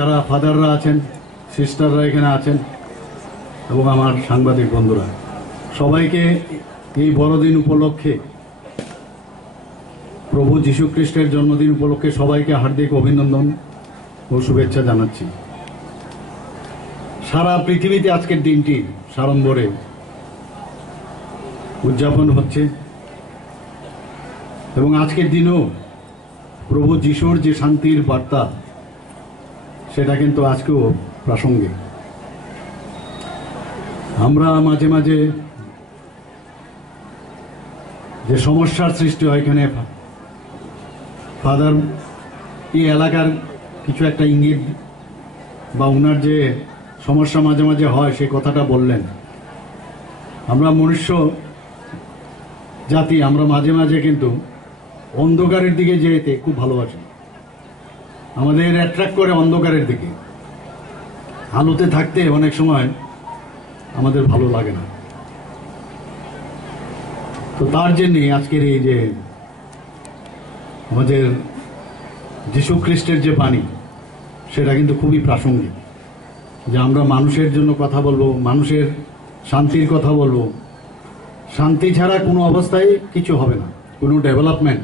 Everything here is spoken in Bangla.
যারা ফাদাররা আছেন, সিস্টাররা এখানে আছেন এবং আমার সাংবাদিক বন্ধুরা, সবাইকে এই বড়দিন উপলক্ষে, প্রভু যীশু খ্রিস্টের জন্মদিন উপলক্ষে সবাইকে হার্দিক অভিনন্দন ও শুভেচ্ছা জানাচ্ছি। সারা পৃথিবীতে আজকের দিনটি সাড়ম্বরে উদযাপন হচ্ছে এবং আজকের দিনেও প্রভু যীশুর যে শান্তির বার্তা সেটা কিন্তু আজকেও প্রাসঙ্গিক। আমরা মাঝে মাঝে যে সমস্যার সৃষ্টি হয়, এখানে ফাদার এই এলাকার কিছু একটা ইঙ্গিত বা ওনার যে সমস্যা মাঝে মাঝে হয় সেই কথাটা বললেন। আমরা মনুষ্য জাতি, আমরা মাঝে মাঝে কিন্তু অন্ধকারের দিকে যেতে খুব ভালোবাসি, আমাদের অ্যাট্রাক্ট করে অন্ধকারের দিকে। আলোতে থাকতে অনেক সময় আমাদের ভালো লাগে না। তো তার জন্যে আজকের এই যে আমাদের যীশু খ্রিস্টের যে বাণী, সেটা কিন্তু খুবই প্রাসঙ্গিক, যে আমরা মানুষের জন্য কথা বলবো, মানুষের শান্তির কথা বলবো। শান্তি ছাড়া কোনো অবস্থায় কিছু হবে না, কোনো ডেভেলপমেন্ট